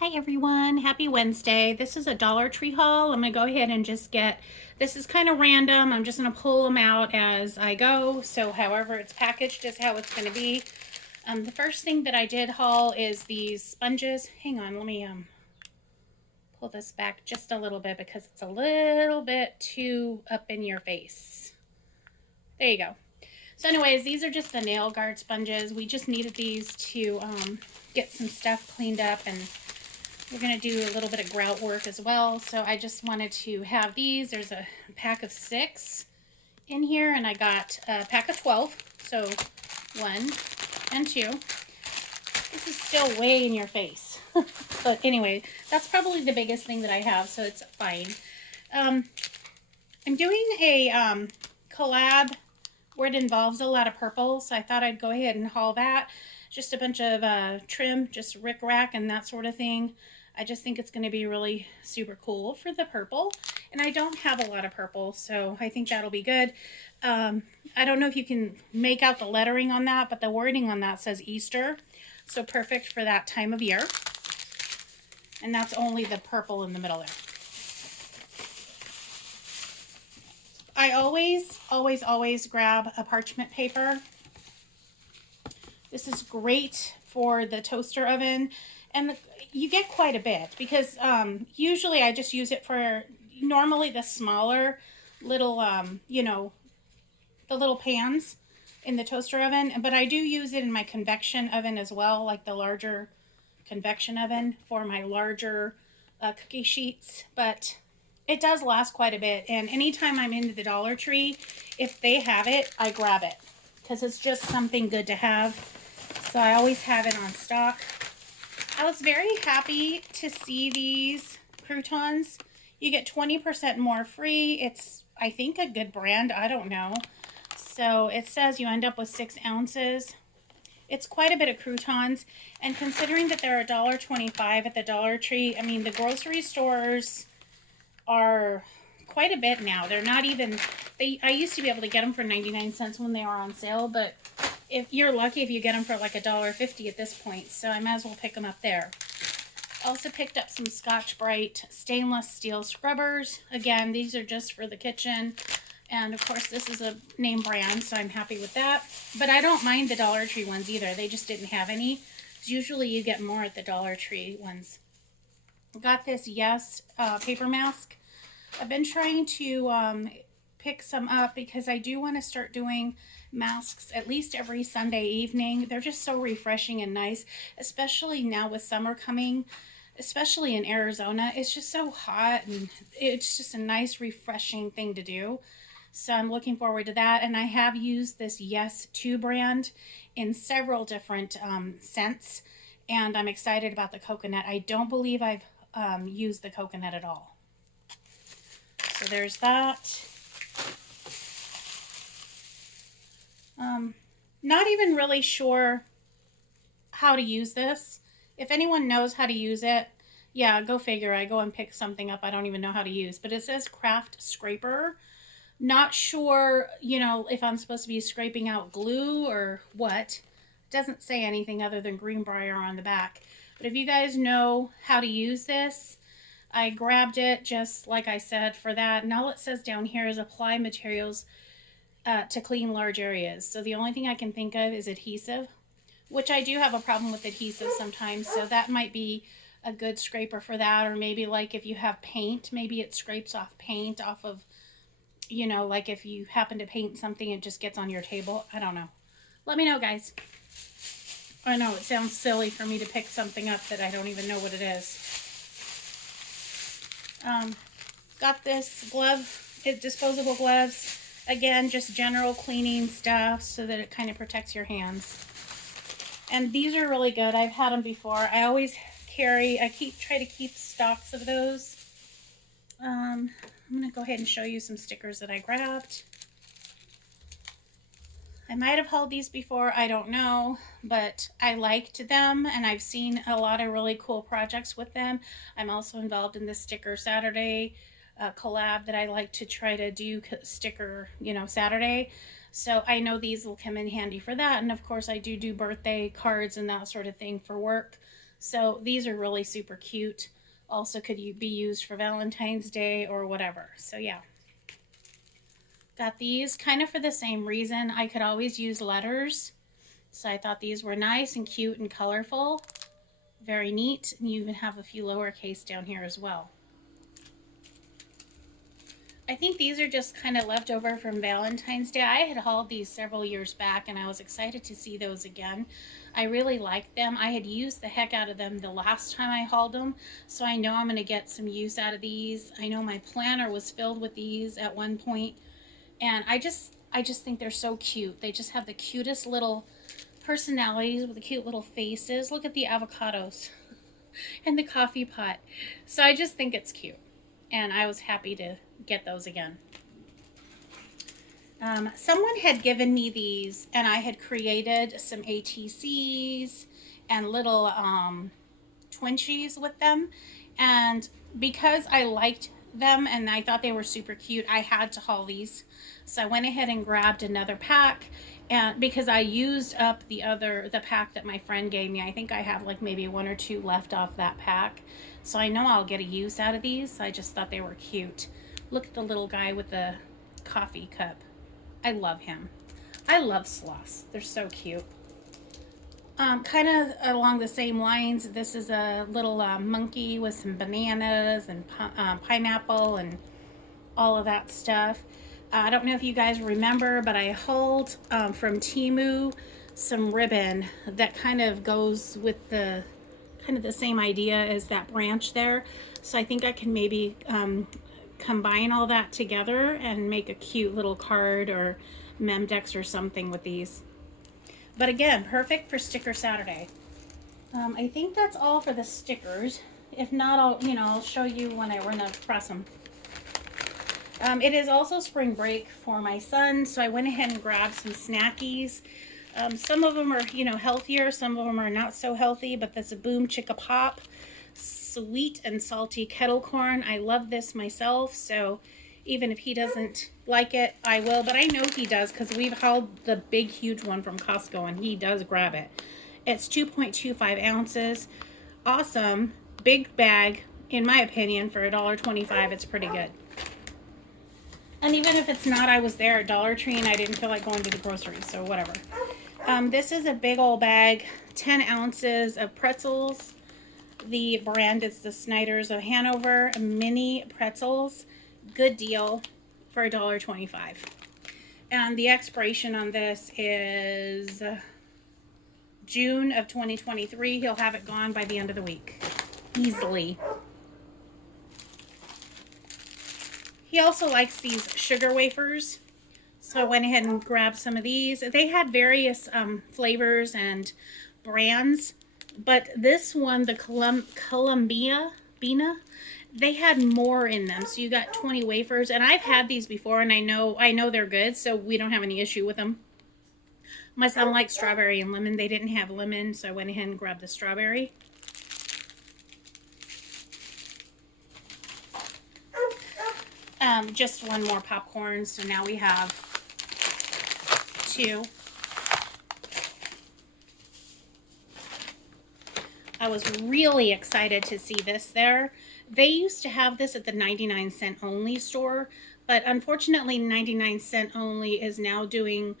Hi everyone, happy Wednesday. This is a Dollar Tree haul. I'm gonna go ahead and just get, this is kind of random. I'm just gonna pull them out as I go. So however it's packaged is how it's gonna be. The first thing that I did haul is these sponges. Hang on, let me pull this back just a little bit because it's a little bit too up in your face. There you go. So anyways, these are just the nail guard sponges. We just needed these to get some stuff cleaned up, and we're going to do a little bit of grout work as well. So I just wanted to have these. There's a pack of 6 in here, and I got a pack of 12. So 1 and 2. This is still way in your face. But anyway, that's probably the biggest thing that I have, so it's fine. I'm doing a collab where it involves a lot of purple, so I thought I'd go ahead and haul that. Just a bunch of trim, just rick-rack and that sort of thing. I just think it's going to be really super cool for the purple. And I don't have a lot of purple, so I think that'll be good. I don't know if you can make out the lettering on that, but the wording on that says Easter. So perfect for that time of year. And that's only the purple in the middle there. I always grab a parchment paper. This is great for the toaster oven, and you get quite a bit because usually I just use it for normally the smaller little, the little pans in the toaster oven, but I do use it in my convection oven as well, like the larger convection oven for my larger cookie sheets. But it does last quite a bit, and anytime I'm into the Dollar Tree, if they have it, I grab it because it's just something good to have. So I always have it on stock. I was very happy to see these croutons. You get 20% more free. It's, I think, a good brand. I don't know. So it says you end up with 6 ounces. It's quite a bit of croutons. And considering that they're $1.25 at the Dollar Tree, I mean, the grocery stores are quite a bit now. They're not even, I used to be able to get them for 99 cents when they were on sale, but if you're lucky if you get them for like $1.50 at this point, so I might as well pick them up there. Also picked up some Scotch-Brite stainless steel scrubbers. Again, these are just for the kitchen, and of course this is a name brand, so I'm happy with that. But I don't mind the Dollar Tree ones either. They just didn't have any. Usually you get more at the Dollar Tree ones. Got this Yes paper mask. I've been trying to pick some up because I do want to start doing masks at least every Sunday evening. They're just so refreshing and nice, especially now with summer coming, especially in Arizona. It's just so hot, and it's just a nice refreshing thing to do. So I'm looking forward to that. And I have used this Yes 2 brand in several different scents, and I'm excited about the coconut. I don't believe I've used the coconut at all. So there's that. Not even really sure how to use this. If anyone knows how to use it, yeah, go figure. I go and pick something up I don't even know how to use. But it says craft scraper. Not sure, if I'm supposed to be scraping out glue or what. It doesn't say anything other than Greenbrier on the back. But if you guys know how to use this, I grabbed it just like I said for that. And all it says down here is apply materials to clean large areas. So the only thing I can think of is adhesive, which I do have a problem with adhesive sometimes. So that might be a good scraper for that. Or maybe like if you have paint, maybe it scrapes off paint off of, like if you happen to paint something, it just gets on your table. I don't know. Let me know, guys. I know it sounds silly for me to pick something up that I don't even know what it is. Got this glove, disposable gloves. Again, just general cleaning stuff so that it kind of protects your hands. And these are really good. I've had them before. I always try to keep stocks of those. I'm going to go ahead and show you some stickers that I grabbed. I might have hauled these before, I don't know, but I liked them, and I've seen a lot of really cool projects with them. I'm also involved in the Sticker Saturday collab that I like to try to do sticker, Saturday. So I know these will come in handy for that. And of course I do birthday cards and that sort of thing for work. So these are really super cute. Also could be used for Valentine's Day or whatever. So yeah. Got these kind of for the same reason. I could always use letters. So I thought these were nice and cute and colorful. Very neat. And you even have a few lowercase down here as well. I think these are just kind of left over from Valentine's Day. I had hauled these several years back and I was excited to see those again. I really liked them. I had used the heck out of them the last time I hauled them, so I know I'm going to get some use out of these. I know my planner was filled with these at one point, and I just think they're so cute. They just have the cutest little personalities with the cute little faces. Look at the avocados and the coffee pot. So I just think it's cute, and I was happy to get those again. Someone had given me these, and I had created some ATCs and little twinchies with them, and because I liked them and I thought they were super cute, I had to haul these. So I went ahead and grabbed another pack, and because I used up the pack that my friend gave me. I think I have like maybe one or two left off that pack, so I know I'll get a use out of these. So I just thought they were cute. Look at the little guy with the coffee cup. I love him. I love sloths. They're so cute. Kind of along the same lines, this is a little monkey with some bananas and pineapple and all of that stuff. I don't know if you guys remember, but I hauled from Temu some ribbon that kind of goes with the same idea as that branch there. So I think I can maybe combine all that together and make a cute little card or Memdex or something with these. But again, perfect for Sticker Saturday. I think that's all for the stickers. If not, I'll show you when we're gonna press them. It is also spring break for my son, so I went ahead and grabbed some snackies. Some of them are, healthier. Some of them are not so healthy, but that's a Boom Chicka Pop sweet and salty kettle corn. I love this myself, so even if he doesn't like it, I will. But I know he does because we've hauled the big, huge one from Costco, and he does grab it. It's 2.25 ounces. Awesome. Big bag, in my opinion, for $1.25. It's pretty good. And even if it's not, I was there at Dollar Tree and I didn't feel like going to the grocery, so whatever. This is a big old bag, 10 ounces of pretzels. The brand is the Snyder's of Hanover mini pretzels. Good deal for $1.25. And the expiration on this is June of 2023. He'll have it gone by the end of the week. Easily. He also likes these sugar wafers, so I went ahead and grabbed some of these. They had various flavors and brands, but this one, the Columbia Bina, they had more in them. So you got 20 wafers, and I've had these before, and I know they're good, so we don't have any issue with them. My son likes strawberry and lemon. They didn't have lemon, so I went ahead and grabbed the strawberry. Just one more popcorn, so now we have 2. I was really excited to see this there. They used to have this at the 99-cent only store, but unfortunately 99-cent only is now doing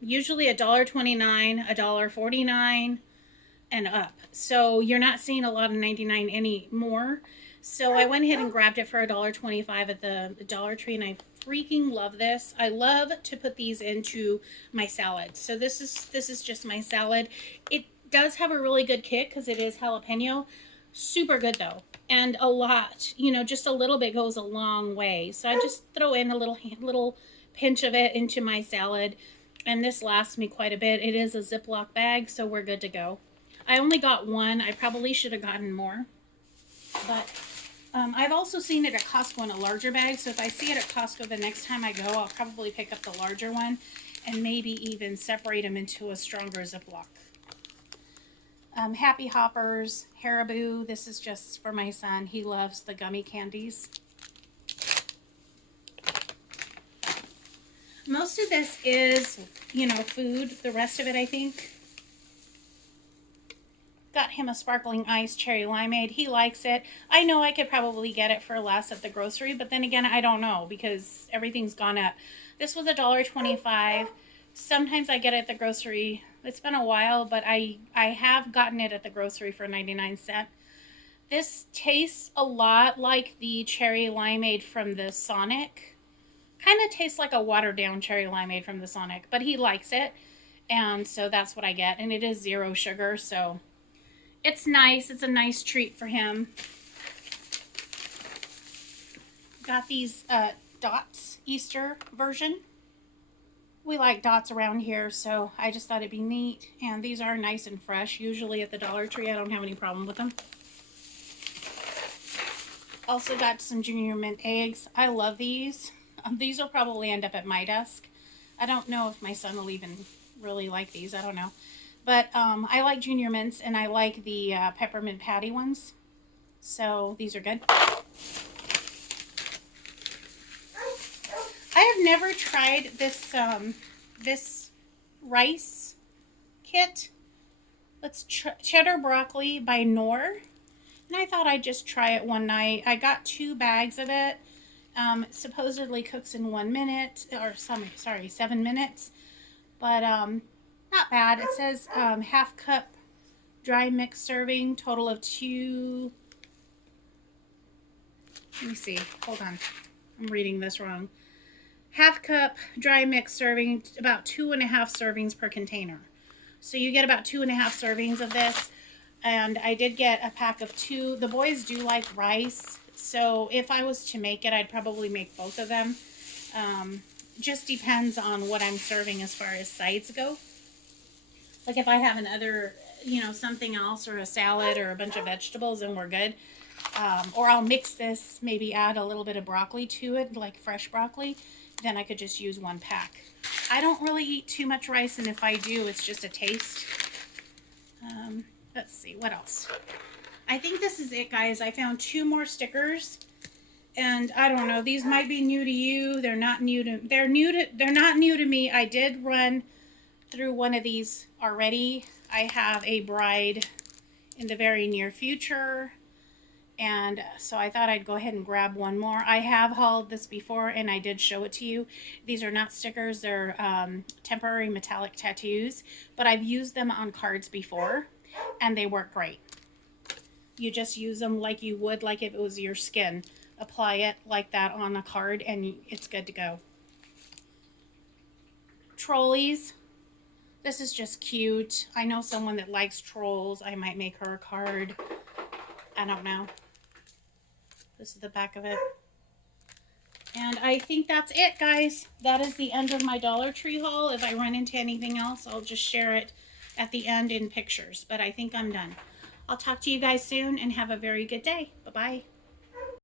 usually $1.29, $1.49 and up. So you're not seeing a lot of 99 anymore. So I went ahead and grabbed it for $1.25 at the Dollar Tree, and I freaking love this. I love to put these into my salad. So this is just my salad. It does have a really good kick because it is jalapeno. Super good though, and a lot. Just a little bit goes a long way. So I just throw in a little pinch of it into my salad, and this lasts me quite a bit. It is a Ziploc bag, so we're good to go. I only got one. I probably should have gotten more, but I've also seen it at Costco in a larger bag, so if I see it at Costco the next time I go, I'll probably pick up the larger one and maybe even separate them into a stronger Ziploc. Happy Hoppers, Haribo. This is just for my son. He loves the gummy candies. Most of this is, food. The rest of it, I think, Got him a sparkling ice cherry limeade. He likes it. I know I could probably get it for less at the grocery, but then again, I don't know because everything's gone up. This was $1.25. Sometimes I get it at the grocery. It's been a while, but I have gotten it at the grocery for 99 cents. This tastes a lot like the cherry limeade from the Sonic. Kind of tastes like a watered down cherry limeade from the Sonic, but he likes it. And so that's what I get. And it is 0 sugar, so it's nice. It's a nice treat for him. Got these Dots Easter version. We like dots around here, so I just thought it'd be neat. And these are nice and fresh. Usually at the Dollar Tree, I don't have any problem with them. Also got some Junior Mint eggs. I love these. These will probably end up at my desk. I don't know if my son will even really like these. I don't know. But I like Junior Mints, and I like the peppermint patty ones. So these are good. I have never tried this this rice kit. Let's cheddar broccoli by Knorr. And I thought I'd just try it one night. I got 2 bags of it. It supposedly cooks in 1 minute, or 7 minutes. But not bad. It says half cup dry mix serving, total of 2. Let me see. Hold on. I'm reading this wrong. Half cup dry mix serving, about 2.5 servings per container. So you get about 2.5 servings of this. And I did get a pack of 2. The boys do like rice, so if I was to make it, I'd probably make both of them. Just depends on what I'm serving as far as sides go. Like if I have another, something else, or a salad or a bunch of vegetables, then we're good. Or I'll mix this, maybe add a little bit of broccoli to it, like fresh broccoli. Then I could just use 1 pack. I don't really eat too much rice, and if I do, it's just a taste. Let's see, what else? I think this is it, guys. I found 2 more stickers, and I don't know. These might be new to you. They're not new to. They're not new to me. I did run through one of these already. I have a bride in the very near future, and so I thought I'd go ahead and grab one more. I have hauled this before, and I did show it to you. These are not stickers. They're temporary metallic tattoos, but I've used them on cards before, and they work great. You just use them like you would, like if it was your skin. Apply it like that on a card, and it's good to go. Trolleys. This is just cute. I know someone that likes trolls. I might make her a card. I don't know. This is the back of it. And I think that's it, guys. That is the end of my Dollar Tree haul. If I run into anything else, I'll just share it at the end in pictures. But I think I'm done. I'll talk to you guys soon, and have a very good day. Bye-bye.